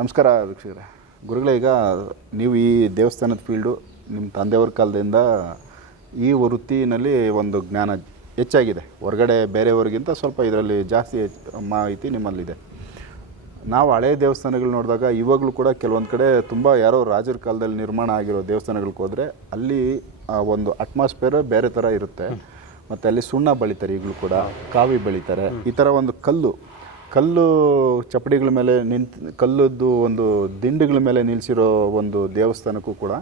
ನಮಸ್ಕಾರ ವೀಕ್ಷಕರೇ. ಗುರುಗಳೇ, ಈಗ ನೀವು ಈ ದೇವಸ್ಥಾನದ ಫೀಲ್ಡು ನಿಮ್ಮ ತಂದೆಯವ್ರ ಕಾಲದಿಂದ ಈ ವೃತ್ತಿನಲ್ಲಿ ಒಂದು ಜ್ಞಾನ ಹೆಚ್ಚಾಗಿದೆ. ಹೊರಗಡೆ ಬೇರೆಯವ್ರಿಗಿಂತ ಸ್ವಲ್ಪ ಇದರಲ್ಲಿ ಜಾಸ್ತಿ ಮಾಹಿತಿ ನಿಮ್ಮಲ್ಲಿದೆ. ನಾವು ಹಳೆಯ ದೇವಸ್ಥಾನಗಳು ನೋಡಿದಾಗ ಇವಾಗಲೂ ಕೂಡ ಕೆಲವೊಂದು ಕಡೆ ತುಂಬ ಯಾರೋ ರಾಜರ ಕಾಲದಲ್ಲಿ ನಿರ್ಮಾಣ ಆಗಿರೋ ದೇವಸ್ಥಾನಗಳಿಗೆ ಹೋದರೆ ಅಲ್ಲಿ ಒಂದು ಅಟ್ಮಾಸ್ಫಿಯರ್ ಬೇರೆ ಥರ ಇರುತ್ತೆ. ಮತ್ತು ಅಲ್ಲಿ ಸುಣ್ಣ ಬೆಳಿತಾರೆ ಈಗಲೂ ಕೂಡ, ಕಾವಿ ಬೆಳಿತಾರೆ. ಈ ಥರ ಒಂದು ಕಲ್ಲು ಕಲ್ಲು ಚಪ್ಪಡಿಗಳ ಮೇಲೆ ನಿಂತು ಕಲ್ಲದ್ದು ಒಂದು ದಿಂಡುಗಳ ಮೇಲೆ ನಿಲ್ಲಿಸಿರೋ ಒಂದು ದೇವಸ್ಥಾನಕ್ಕೂ ಕೂಡ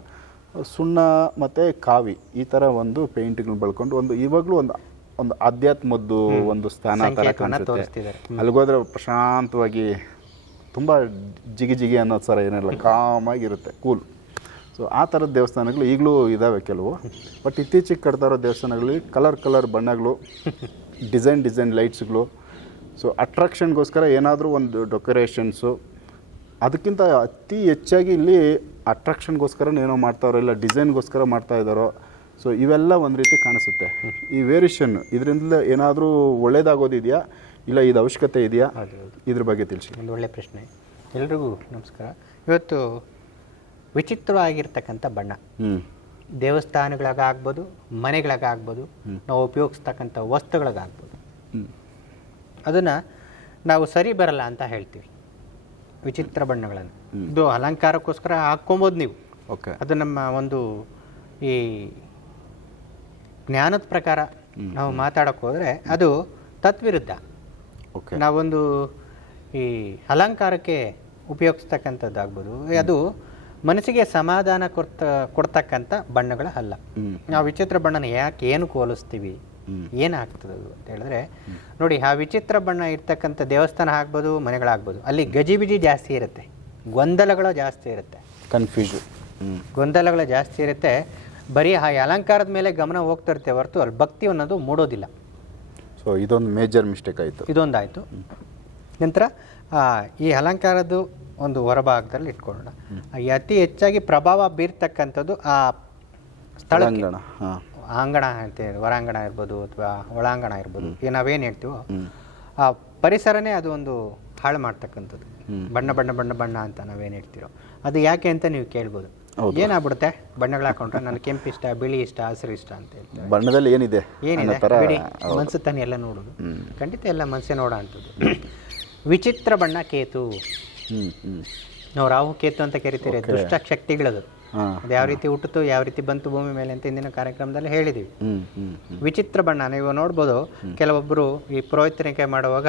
ಸುಣ್ಣ ಮತ್ತು ಕಾವಿ ಈ ಥರ ಒಂದು ಪೇಂಟ್ಗಳನ್ನ ಬಳ್ಕೊಂಡು ಒಂದು ಇವಾಗಲೂ ಒಂದು ಒಂದು ಆಧ್ಯಾತ್ಮದ್ದು ಒಂದು ಸ್ಥಾನ ಥರ ಕಾಣಿಸುತ್ತೆ. ಅಲ್ಲಿಗೋದ್ರೆ ಪ್ರಶಾಂತವಾಗಿ ತುಂಬ ಜಿಗಿ ಜಿಗಿ ಅನ್ನೋ ಥರ ಏನಿಲ್ಲ ಕಾಮಾಗಿರುತ್ತೆ ಕೂಲ್. ಸೊ ಆ ಥರದ ದೇವಸ್ಥಾನಗಳು ಈಗಲೂ ಇದ್ದಾವೆ ಕೆಲವು. ಬಟ್ ಇತ್ತೀಚೆಗೆ ಕಟ್ತಾ ಇರೋ ದೇವಸ್ಥಾನಗಳಲ್ಲಿ ಕಲರ್ ಕಲರ್ ಬಣ್ಣಗಳು ಡಿಸೈನ್ ಡಿಸೈನ್ ಲೈಟ್ಸ್ಗಳು ಸೊ ಅಟ್ರಾಕ್ಷನ್ಗೋಸ್ಕರ ಏನಾದರೂ ಒಂದು ಡೆಕೋರೇಷನ್ಸು ಅದಕ್ಕಿಂತ ಅತಿ ಹೆಚ್ಚಾಗಿ ಇಲ್ಲಿ ಅಟ್ರಾಕ್ಷನ್ಗೋಸ್ಕರ ಏನೋ ಮಾಡ್ತಾರೋ ಇಲ್ಲ ಡಿಸೈನ್ಗೋಸ್ಕರ ಮಾಡ್ತಾ ಇದ್ದಾರೋ ಸೊ ಇವೆಲ್ಲ ಒಂದು ರೀತಿ ಕಾಣಿಸುತ್ತೆ. ಈ ವೇರಿಯೇಷನ್ ಇದರಿಂದ ಏನಾದರೂ ಒಳ್ಳೇದಾಗೋದಿದೆಯಾ? ಇಲ್ಲ ಇದು ಅವಶ್ಯಕತೆ ಇದೆಯಾ? ಇದ್ರ ಬಗ್ಗೆ ತಿಳಿಸಿ. ಒಂದು ಒಳ್ಳೆ ಪ್ರಶ್ನೆ. ಎಲ್ರಿಗೂ ನಮಸ್ಕಾರ. ಇವತ್ತು ವಿಚಿತ್ರವಾಗಿರ್ತಕ್ಕಂಥ ಬಣ್ಣ. ಹ್ಞೂ ಮನೆಗಳಾಗ ಮನೆಗಳಿಗಾಗ್ಬೋದು ನಾವು ಉಪಯೋಗಿಸ್ತಕ್ಕಂಥ ವಸ್ತುಗಳಿಗಾಗ್ಬೋದು. ಅದನ್ನು ನಾವು ಸರಿ ಬರಲ್ಲ ಅಂತ ಹೇಳ್ತೀವಿ. ವಿಚಿತ್ರ ಬಣ್ಣಗಳನ್ನು. ಇದು ಅಲಂಕಾರಕ್ಕೋಸ್ಕರ ಹಾಕ್ಕೊಬೋದು ನೀವು. ಓಕೆ. ಅದು ನಮ್ಮ ಒಂದು ಈ ಜ್ಞಾನದ ಪ್ರಕಾರ ನಾವು ಮಾತಾಡೋಕ್ಕೆ ಹೋದರೆ ಅದು ತತ್ವಿರುದ್ಧ. ಓಕೆ. ನಾವೊಂದು ಈ ಅಲಂಕಾರಕ್ಕೆ ಉಪಯೋಗಿಸ್ತಕ್ಕಂಥದ್ದಾಗ್ಬೋದು. ಅದು ಮನಸ್ಸಿಗೆ ಸಮಾಧಾನ ಕೊಡ್ತ ಕೊಡ್ತಕ್ಕಂಥ ಬಣ್ಣಗಳ ಅಲ್ಲ. ನಾವು ವಿಚಿತ್ರ ಬಣ್ಣನ ಯಾಕೆ ಏನು ಹೋಲಿಸ್ತೀವಿ. ಏನಾಗ್ತದೆ ಅದು ಅಂತ ಹೇಳಿದ್ರೆ ನೋಡಿ ಆ ವಿಚಿತ್ರ ಬಣ್ಣ ಇರ್ತಕ್ಕಂಥ ದೇವಸ್ಥಾನ ಆಗ್ಬೋದು ಮನೆಗಳಾಗ್ಬೋದು ಅಲ್ಲಿ ಗಜಿಬಿಜಿ ಜಾಸ್ತಿ ಇರುತ್ತೆ. ಗೊಂದಲಗಳು ಜಾಸ್ತಿ ಇರುತ್ತೆ. ಕನ್ಫ್ಯೂಷನ್ ಗೊಂದಲಗಳು ಜಾಸ್ತಿ ಇರುತ್ತೆ. ಬರೀ ಆ ಅಲಂಕಾರದ ಮೇಲೆ ಗಮನ ಹೋಗ್ತಿರುತ್ತೆ ಹೊರತು ಅಲ್ಲಿ ಭಕ್ತಿ ಅನ್ನೋದು ಮೂಡೋದಿಲ್ಲ. ಸೊ ಇದೊಂದು ಮೇಜರ್ ಮಿಸ್ಟೇಕ್ ಆಯಿತು. ಇದೊಂದಾಯಿತು. ನಂತರ ಈ ಅಲಂಕಾರದ್ದು ಒಂದು ಹೊರಭಾಗದಲ್ಲಿ ಇಟ್ಕೊಳ್ಳೋಣ. ಅತಿ ಹೆಚ್ಚಾಗಿ ಪ್ರಭಾವ ಬೀರ್ತಕ್ಕಂಥದ್ದು ಆ ಸ್ಥಳಕ್ಕೆ. ಅಂಗಣ ಹೇಳ್ತೀವಿ ಹೊರಾಂಗಣ ಇರ್ಬೋದು ಅಥವಾ ಒಳಾಂಗಣ ಇರ್ಬೋದು ಈಗ ನಾವೇನು ಹೇಳ್ತೀವೋ ಆ ಪರಿಸರನೇ ಅದು ಒಂದು ಹಾಳು ಮಾಡ್ತಕ್ಕಂಥದ್ದು. ಬಣ್ಣ ಬಣ್ಣ ಬಣ್ಣ ಬಣ್ಣ ಅಂತ ನಾವೇನು ಹೇಳ್ತಿರೋ. ಅದು ಯಾಕೆ ಅಂತ ನೀವು ಕೇಳ್ಬೋದು. ಏನಾಗ್ಬಿಡುತ್ತೆ? ಬಣ್ಣಗಳು ಹಾಕೊಂಡ್ರೆ ನನಗೆ ಕೆಂಪು ಇಷ್ಟ ಬಿಳಿ ಇಷ್ಟ ಹಸಿರು ಇಷ್ಟ ಅಂತ ಹೇಳ್ತಾರೆ. ಬಣ್ಣದಲ್ಲಿ ಏನಿದೆ? ಏನಿದೆ? ಬಿಡಿ ಮನ್ಸು ತಾನೆ ಎಲ್ಲ ನೋಡೋದು. ಖಂಡಿತ ಎಲ್ಲ ಮನಸ್ಸೇ ನೋಡೋ ಅಂಥದ್ದು. ವಿಚಿತ್ರ ಬಣ್ಣ ಕೇತು. ನಾವು ರಾಹು ಕೇತು ಅಂತ ಕರಿತೀರಿ ದುಷ್ಟ ಶಕ್ತಿಗಳದು. ಅದು ಯಾವ ರೀತಿ ಹುಟ್ಟಿತು ಯಾವ ರೀತಿ ಬಂತು ಭೂಮಿ ಮೇಲೆ ಅಂತ ಇಂದಿನ ಕಾರ್ಯಕ್ರಮದಲ್ಲಿ ಹ್ಞೂ ವಿಚಿತ್ರ ಬಣ್ಣ ನೀವು ನೋಡ್ಬೋದು ಕೆಲವೊಬ್ಬರು ಈ ಪುರೋಹಿತನಿಕೆ ಮಾಡುವಾಗ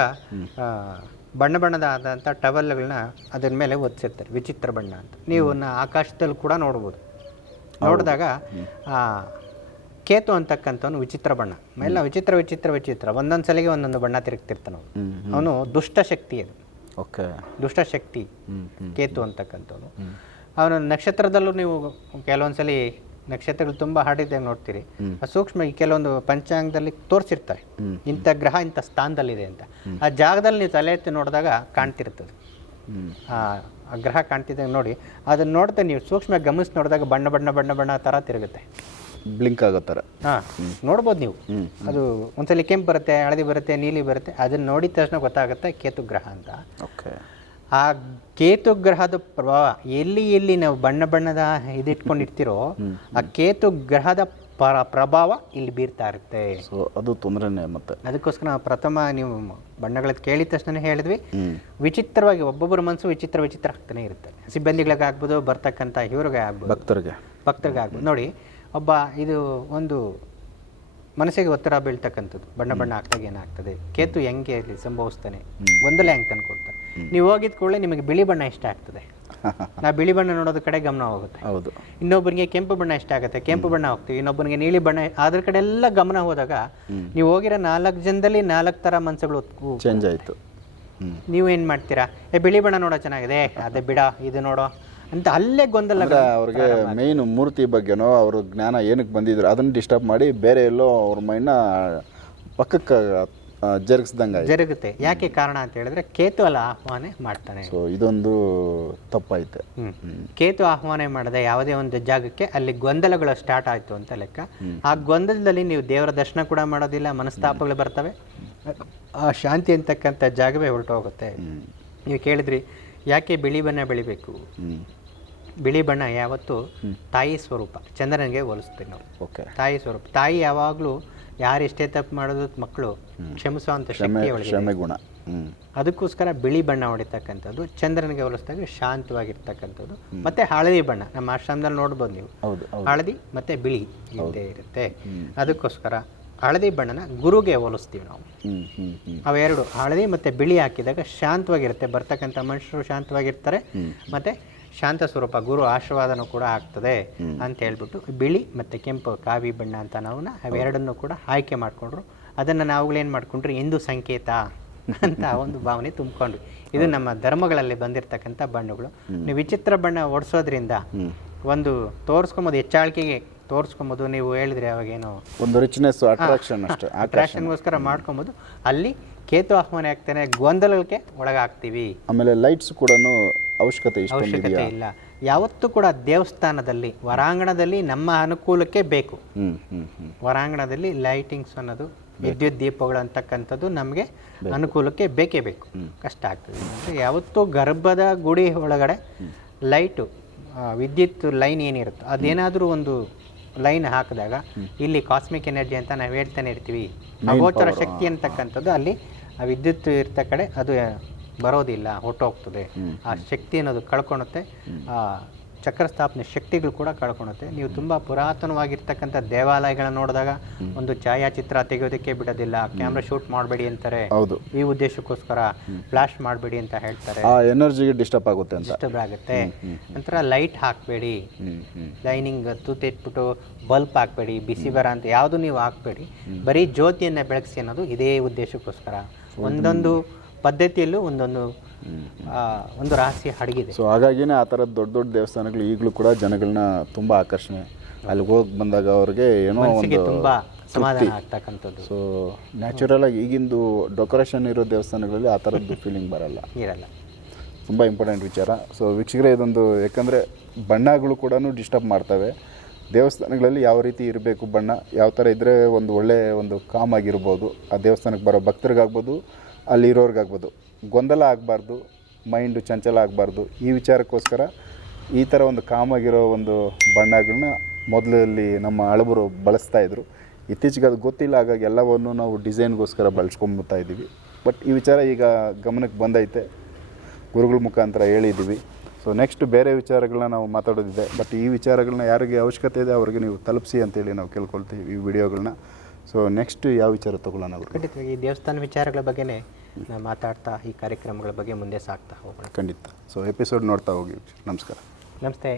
ಬಣ್ಣ ಬಣ್ಣದ ಆದಂಥ ಟವಲ್ಗಳನ್ನ ಅದ್ರ ಮೇಲೆ ಒದಿಸಿರ್ತಾರೆ ವಿಚಿತ್ರ ಬಣ್ಣ ಅಂತ. ನೀವು ಆಕಾಶದಲ್ಲಿ ಕೂಡ ನೋಡ್ಬೋದು. ನೋಡಿದಾಗ ಆ ಕೇತು ಅಂತಕ್ಕಂಥವನು ವಿಚಿತ್ರ ಬಣ್ಣ. ಎಲ್ಲ ವಿಚಿತ್ರ ವಿಚಿತ್ರ ವಿಚಿತ್ರ ಒಂದೊಂದು ಸಲಿಗೆ ಒಂದೊಂದು ಬಣ್ಣ ತಿರುಗ್ತಿರ್ತಾನ ಅವನು. ದುಷ್ಟ ಶಕ್ತಿ ಅದು. ಓಕೆ. ದುಷ್ಟ ಶಕ್ತಿ ಹ್ಞೂ ಹ್ಞೂ ಕೇತು ಅಂತಕ್ಕಂಥವ್ನು. ಅವನು ನಕ್ಷತ್ರದಲ್ಲೂ ನೀವು ಕೆಲವೊಂದ್ಸಲಿ ನಕ್ಷತ್ರಗಳು ತುಂಬ ಹಾಡಿದ್ದಾಗ ನೋಡ್ತೀರಿ. ಸೂಕ್ಷ್ಮ ಕೆಲವೊಂದು ಪಂಚಾಂಗದಲ್ಲಿ ತೋರಿಸಿರ್ತಾರೆ. ಇಂಥ ಗ್ರಹ ಇಂಥ ಸ್ಥಾನದಲ್ಲಿದೆ ಅಂತ. ಆ ಜಾಗದಲ್ಲಿ ನೀವು ತಲೆ ಎತ್ತಿ ನೋಡಿದಾಗ ಕಾಣ್ತಿರ್ತದೆ. ಆ ಗ್ರಹ ಕಾಣ್ತಿದ್ದಾಗ ನೋಡಿ ಅದನ್ನ ನೋಡ್ತಾ ನೀವು ಸೂಕ್ಷ್ಮ ಗಮನಿಸಿ ನೋಡಿದಾಗ ಬಣ್ಣ ಬಣ್ಣ ಬಣ್ಣ ಬಣ್ಣ ಥರ ತಿರುಗುತ್ತೆ. ಬ್ಲಿಂಕ್ ಆಗೋ ಥರ. ಹಾಂ ನೋಡ್ಬೋದು ನೀವು. ಅದು ಒಂದ್ಸಲಿ ಕೆಂಪು ಬರುತ್ತೆ ಹಳದಿ ಬರುತ್ತೆ ನೀಲಿ ಬರುತ್ತೆ ಅದನ್ನ ನೋಡಿದ ತಕ್ಷಣ ಗೊತ್ತಾಗುತ್ತೆ ಕೇತು ಗ್ರಹ ಅಂತ. ಓಕೆ. ಆ ಕೇತು ಗ್ರಹದ ಪ್ರಭಾವ ಎಲ್ಲಿ ಎಲ್ಲಿ ನಾವು ಬಣ್ಣ ಬಣ್ಣದ ಇದಿಟ್ಕೊಂಡಿರ್ತಿರೋ ಆ ಕೇತು ಗ್ರಹದ ಪರ ಪ್ರಭಾವ ಇಲ್ಲಿ ಬೀರ್ತಾ ಇರುತ್ತೆ. ಸೊ ಅದು ತೊಂದರೆನೇ ಮತ್ತೆ. ಅದಕ್ಕೋಸ್ಕರ ನಾವು ಪ್ರಥಮ ನೀವು ಬಣ್ಣಗಳ ಕೇಳಿದ ತಕ್ಷಣ ಹೇಳಿದ್ವಿ. ವಿಚಿತ್ರವಾಗಿ ಒಬ್ಬೊಬ್ಬರ ಮನಸ್ಸು ವಿಚಿತ್ರ ವಿಚಿತ್ರ ಆಗ್ತಾನೆ ಇರುತ್ತೆ. ಸಿಬ್ಬಂದಿಗಳಿಗಾಗ್ಬೋದು ಬರ್ತಕ್ಕಂಥ ಇವ್ರಿಗೆ ಆಗ್ಬೋದು ಭಕ್ತರಿಗೆ. ಭಕ್ತರಿಗೆ ಆಗ್ಬೋದು ನೋಡಿ ಒಬ್ಬ ಇದು ಒಂದು ಮನಸ್ಸಿಗೆ ಒತ್ತಡ ಬೀಳ್ತಕ್ಕಂಥದ್ದು. ಬಣ್ಣ ಬಣ್ಣ ಆಗ್ತಾಗ ಏನಾಗ್ತದೆ? ಕೇತು ಹೆಂಗೆ ಸಂಭವಿಸ್ತಾನೆ? ಗೊಂದಲ ಹೆಂಗೆ ತಂದ್ಕೊಡ್ತಾರೆ ನೀವು ಹೋಗಿದ ಕೂಡಲೇ ನಿಮಗೆ ಬಿಳಿ ಬಣ್ಣ ಇಷ್ಟ ಆಗ್ತದೆ. ನಾ ಬಿಳಿ ಬಣ್ಣ ನೋಡೋದ್ರ ಕಡೆ ಗಮನ ಹೋಗುತ್ತೆ. ಹೌದು. ಇನ್ನೊಬ್ಬರಿಗೆ ಕೆಂಪು ಬಣ್ಣ ಇಷ್ಟ ಆಗುತ್ತೆ ಕೆಂಪು ಬಣ್ಣ ಹೋಗ್ತೀವಿ ಇನ್ನೊಬ್ಬನಿಗೆ ನೀಲಿ ಬಣ್ಣ ಅದ್ರ ಕಡೆ ಎಲ್ಲ ಗಮನ ಹೋದಾಗ ನೀವು ಹೋಗಿರೋ ನಾಲ್ಕು ಜನದಲ್ಲಿ ನಾಲ್ಕು ಥರ ಮನಸ್ಸುಗಳು ಚೇಂಜ್ ಆಯಿತು. ಹ್ಞೂ ನೀವು ಏನು ಮಾಡ್ತೀರಾ? ಏ ಬಿಳಿ ಬಣ್ಣ ನೋಡೋ ಚೆನ್ನಾಗಿದೆ ಅದೇ ಬಿಡ ಇದು ನೋಡೋ ಅಂತ ಅಲ್ಲೇ ಗೊಂದಲ ಅವ್ರಿಗೆ ಮೇಯ್ನ್ ಮೂರ್ತಿ ಬಗ್ಗೆನೋ ಅವ್ರ ಜ್ಞಾನ ಏನಕ್ಕೆ ಬಂದಿದ್ರು ಅದನ್ನ ಡಿಸ್ಟರ್ಬ್ ಮಾಡಿ ಬೇರೆ ಎಲ್ಲೋ ಅವ್ರ ಮೈಂಡ್ನ ಪಕ್ಕಕ್ಕೆ ಜರುಗಿಸ್ದಂಗೆ ಜರುಗುತ್ತೆ. ಯಾಕೆ ಕಾರಣ ಅಂತ ಹೇಳಿದ್ರೆ ಕೇತು ಅಲ್ಲ ಆಹ್ವಾನ ಮಾಡ್ತಾನೆ. ಸೊ ಇದೊಂದು ತಪ್ಪೈತೆ ಹ್ಮ್. ಕೇತು ಆಹ್ವಾನ ಮಾಡದೆ ಯಾವುದೇ ಒಂದು ಜಾಗಕ್ಕೆ ಅಲ್ಲಿ ಗೊಂದಲಗಳು ಸ್ಟಾರ್ಟ್ ಆಯ್ತು ಅಂತ ಲೆಕ್ಕ. ಆ ಗೊಂದಲದಲ್ಲಿ ನೀವು ದೇವರ ದರ್ಶನ ಕೂಡ ಮಾಡೋದಿಲ್ಲ ಮನಸ್ತಾಪಗಳು ಬರ್ತವೆ. ಆ ಶಾಂತಿ ಅಂತಕ್ಕಂಥ ಜಾಗವೇ ಹೊರಟು ಹೋಗುತ್ತೆ ನೀವು ಕೇಳಿದ್ರಿ ಯಾಕೆ ಬಿಳಿ ಬಣ್ಣ ಬೆಳಿಬೇಕು? ಬಿಳಿ ಬಣ್ಣ ಯಾವತ್ತು ತಾಯಿ ಸ್ವರೂಪ. ಚಂದ್ರನಿಗೆ ಹೋಲಿಸ್ತೀವಿ ನಾವು. ಓಕೆ. ತಾಯಿ ಸ್ವರೂಪ. ತಾಯಿ ಯಾವಾಗಲೂ ಯಾರು ಎಷ್ಟೇ ತಪ್ಪು ಮಾಡೋದು ಮಕ್ಕಳು ಕ್ಷಮಿಸುವಂಥ ಶಕ್ತಿ ಗುಣ. ಅದಕ್ಕೋಸ್ಕರ ಬಿಳಿ ಬಣ್ಣ ಹೊಡಿತಕ್ಕಂಥದ್ದು ಚಂದ್ರನಿಗೆ ಹೋಲಿಸಿದಾಗ ಶಾಂತವಾಗಿರ್ತಕ್ಕಂಥದ್ದು ಮತ್ತೆ ಹಳದಿ ಬಣ್ಣ. ನಮ್ಮ ಆಶ್ರಮದಲ್ಲಿ ನೋಡ್ಬೋದು ನೀವು. ಹಳದಿ ಮತ್ತೆ ಬಿಳಿ ಇದ್ದೇ ಇರುತ್ತೆ. ಅದಕ್ಕೋಸ್ಕರ ಹಳದಿ ಬಣ್ಣನ ಗುರುಗೆ ಹೋಲಿಸ್ತೀವಿ ನಾವು. ಅವೆರಡು ಹಳದಿ ಮತ್ತೆ ಬಿಳಿ ಹಾಕಿದಾಗ ಶಾಂತವಾಗಿರುತ್ತೆ. ಬರ್ತಕ್ಕಂಥ ಮನುಷ್ಯರು ಶಾಂತವಾಗಿರ್ತಾರೆ. ಮತ್ತೆ ಶಾಂತ ಸ್ವರೂಪ ಗುರು ಆಶೀರ್ವಾದನೂ ಕೂಡ ಆಗ್ತದೆ ಅಂತ ಹೇಳ್ಬಿಟ್ಟು ಬಿಳಿ ಮತ್ತೆ ಕೆಂಪು ಕಾವಿ ಬಣ್ಣ ಅಂತ ನಾವು ಅವೆರಡನ್ನು ಕೂಡ ಆಯ್ಕೆ ಮಾಡಿಕೊಂಡ್ರು. ಅದನ್ನು ನಾವುಗಳೇನು ಮಾಡಿಕೊಂಡ್ರು? ಹಿಂದೂ ಸಂಕೇತ ಅಂತ ಒಂದು ಭಾವನೆ ತುಂಬಿಕೊಂಡ್ವಿ. ಇದು ನಮ್ಮ ಧರ್ಮಗಳಲ್ಲಿ ಬಂದಿರತಕ್ಕಂಥ ಬಣ್ಣಗಳು. ನೀವು ವಿಚಿತ್ರ ಬಣ್ಣ ಓಡಿಸೋದ್ರಿಂದ ಒಂದು ತೋರಿಸ್ಕೊಂಬೋದು ಹೆಚ್ಚಾಳಿಕೆಗೆ ತೋರಿಸ್ಕೊಂಬೋದು ನೀವು ಹೇಳಿದ್ರೆ ಅವಾಗೇನು ಒಂದು ರಿಚ್ನೆಸ್ ಅಟ್ರಾಕ್ಷನ್ ಅಷ್ಟು. ಅಟ್ರಾಕ್ಷನ್ಗೋಸ್ಕರ ಮಾಡ್ಕೊಬೋದು. ಅಲ್ಲಿ ಕೇತು ಆಹ್ವಾನ ಆಗ್ತಾನೆ ಗೊಂದಲಕ್ಕೆ ಒಳಗಾಗ್ತೀವಿ. ಆಮೇಲೆ ಲೈಟ್ಸ್ ಕೂಡ ಅವಶ್ಯಕತೆ ಅವಶ್ಯಕತೆ ಇಲ್ಲ. ಯಾವತ್ತೂ ಕೂಡ ದೇವಸ್ಥಾನದಲ್ಲಿ ಹೊರಾಂಗಣದಲ್ಲಿ ನಮ್ಮ ಅನುಕೂಲಕ್ಕೆ ಬೇಕು. ಹೊರಾಂಗಣದಲ್ಲಿ ಲೈಟಿಂಗ್ಸ್ ಅನ್ನೋದು ವಿದ್ಯುತ್ ದೀಪಗಳು ಅಂತಕ್ಕಂಥದ್ದು ನಮಗೆ ಅನುಕೂಲಕ್ಕೆ ಬೇಕೇ ಬೇಕು. ಕಷ್ಟ ಆಗ್ತದೆ. ಅಂದರೆ ಯಾವತ್ತೂ ಗರ್ಭದ ಗುಡಿ ಒಳಗಡೆ ಲೈಟು ವಿದ್ಯುತ್ ಲೈನ್ ಏನಿರುತ್ತೋ ಅದೇನಾದರೂ ಒಂದು ಲೈನ್ ಹಾಕಿದಾಗ ಇಲ್ಲಿ ಕಾಸ್ಮಿಕ್ ಎನರ್ಜಿ ಅಂತ ನಾವು ಹೇಳ್ತಾನೆ ಇರ್ತೀವಿ. ಅಗೋಚರ ಶಕ್ತಿ ಅಂತಕ್ಕಂಥದ್ದು ಅಲ್ಲಿ ಆ ವಿದ್ಯುತ್ ಇರ್ತ ಕಡೆ ಅದು ಬರೋದಿಲ್ಲ ಹೊಟ್ಟೋಗ್ತದೆ ಆ ಶಕ್ತಿ ಅನ್ನೋದು ಕಳ್ಕೊಳುತ್ತೆ ಆ ಚಕ್ರ ಸ್ಥಾಪನೆ ಶಕ್ತಿಗಳು ಕೂಡ ಕಳ್ಕೊಳುತ್ತೆ ನೀವು ತುಂಬ ಪುರಾತನವಾಗಿರ್ತಕ್ಕಂಥ ದೇವಾಲಯಗಳನ್ನ ನೋಡಿದಾಗ ಒಂದು ಛಾಯಾಚಿತ್ರ ತೆಗೆಯೋದಕ್ಕೆ ಬಿಡೋದಿಲ್ಲ ಕ್ಯಾಮ್ರಾ ಶೂಟ್ ಮಾಡಬೇಡಿ ಅಂತಾರೆ. ಹೌದು. ಈ ಉದ್ದೇಶಕ್ಕೋಸ್ಕರ ಫ್ಲಾಶ್ ಮಾಡಬೇಡಿ ಅಂತ ಹೇಳ್ತಾರೆ. ಎನರ್ಜಿಗೆ ಡಿಸ್ಟರ್ಬ್ ಆಗುತ್ತೆ ಅಂತ. ಡಿಸ್ಟರ್ಬ್ ಆಗುತ್ತೆ. ನಂತರ ಲೈಟ್ ಹಾಕಬೇಡಿ. ಲೈನಿಂಗ್ ತೂತಿಟ್ಬಿಟ್ಟು ಬಲ್ಪ್ ಹಾಕಬೇಡಿ ಬಿಸಿ ಬರ ಅಂತ ಯಾವುದು ನೀವು ಹಾಕಬೇಡಿ. ಬರೀ ಜ್ಯೋತಿಯನ್ನ ಬೆಳಗಿಸಿ ಅನ್ನೋದು ಇದೇ ಉದ್ದೇಶಕ್ಕೋಸ್ಕರ. ಒಂದೊಂದು ಪದ್ಧತಿಯಲ್ಲೂ ಒಂದೊಂದು ಒಂದು ರಹಸ್ಯ ಅಡಗಿದೆ ಸೊ ಹಾಗಾಗಿನೇ ಆ ಥರದ ದೊಡ್ಡ ದೊಡ್ಡ ದೇವಸ್ಥಾನಗಳು ಈಗಲೂ ಕೂಡ ಜನಗಳನ್ನ ತುಂಬ ಆಕರ್ಷಣೆ. ಅಲ್ಲಿಗೆ ಹೋಗಿ ಬಂದಾಗ ಅವ್ರಿಗೆ ಏನೋ ಒಂದು ತುಂಬ ಸಮಾಧಾನ ಆಗ್ತಕ್ಕಂಥದ್ದು. ಸೊ ನ್ಯಾಚುರಲ್ ಆಗಿ ಈಗಿಂದು ಡೆಕೋರೇಷನ್ ಇರೋ ದೇವಸ್ಥಾನಗಳಲ್ಲಿ ಆ ಥರದ್ದು ಫೀಲಿಂಗ್ ಬರಲ್ಲ. ಇರಲ್ಲ. ತುಂಬ ಇಂಪಾರ್ಟೆಂಟ್ ವಿಚಾರ. ಸೊ ವೀಕ್ಷಕರೇ ಇದೊಂದು ಯಾಕಂದರೆ ಬಣ್ಣಗಳು ಕೂಡ ಡಿಸ್ಟರ್ಬ್ ಮಾಡ್ತವೆ. ದೇವಸ್ಥಾನಗಳಲ್ಲಿ ಯಾವ ರೀತಿ ಇರಬೇಕು ಬಣ್ಣ ಯಾವ ಥರ ಇದ್ದರೆ ಒಂದು ಒಳ್ಳೆಯ ಒಂದು ಕಾಮ್ ಆಗಿರ್ಬೋದು. ಆ ದೇವಸ್ಥಾನಕ್ಕೆ ಬರೋ ಭಕ್ತರಿಗಾಗ್ಬೋದು ಅಲ್ಲಿ ಇರೋರ್ಗಾಗ್ಬೋದು ಗೊಂದಲ ಆಗಬಾರ್ದು ಮೈಂಡು ಚಂಚಲ ಆಗಬಾರ್ದು. ಈ ವಿಚಾರಕ್ಕೋಸ್ಕರ ಈ ಥರ ಒಂದು ಕಾಮಾಗಿರೋ ಒಂದು ಬಣ್ಣಗಳನ್ನ ಮೊದಲಲ್ಲಿ ನಮ್ಮ ಹಳಬರು ಬಳಸ್ತಾ ಇದ್ರು. ಇತ್ತೀಚೆಗೆ ಅದು ಗೊತ್ತಿಲ್ಲ, ಹಾಗಾಗಿ ಎಲ್ಲವನ್ನು ನಾವು ಡಿಸೈನ್ಗೋಸ್ಕರ ಬಳಸ್ಕೊಂಬತ್ತಾ ಇದ್ದೀವಿ. ಬಟ್ ಈ ವಿಚಾರ ಈಗ ಗಮನಕ್ಕೆ ಬಂದೈತೆ. ಗುರುಗಳ ಮುಖಾಂತರ ಹೇಳಿದ್ದೀವಿ. ಸೊ ನೆಕ್ಸ್ಟ್ ಬೇರೆ ವಿಚಾರಗಳನ್ನ ನಾವು ಮಾತಾಡೋದಿದೆ. ಬಟ್ ಈ ವಿಚಾರಗಳನ್ನ ಯಾರಿಗೆ ಅವಶ್ಯಕತೆ ಇದೆ, ಅವ್ರಿಗೆ ನೀವು ತಲುಪಿಸಿ ಅಂತೇಳಿ ನಾವು ಕೇಳ್ಕೊಳ್ತೀವಿ ಈ ವಿಡಿಯೋಗಳನ್ನ ಸೊ ನೆಕ್ಸ್ಟ್ ಯಾವ ವಿಚಾರ ತಗೊಳ್ಳೋಣ ಅವರು ಖಂಡಿತವಾಗಿ ಈ ದೇವಸ್ಥಾನ ವಿಚಾರಗಳ ಬಗ್ಗೆನೇ ನಾವು ಮಾತಾಡ್ತಾ ಈ ಕಾರ್ಯಕ್ರಮಗಳ ಬಗ್ಗೆ ಮುಂದೆ ಸಾಗ್ತಾ ಹೋಗೋಣ. ಖಂಡಿತ. ಸೊ ಎಪಿಸೋಡ್ ನೋಡ್ತಾ ಹೋಗಿ ನಮಸ್ಕಾರ. ನಮಸ್ತೆ.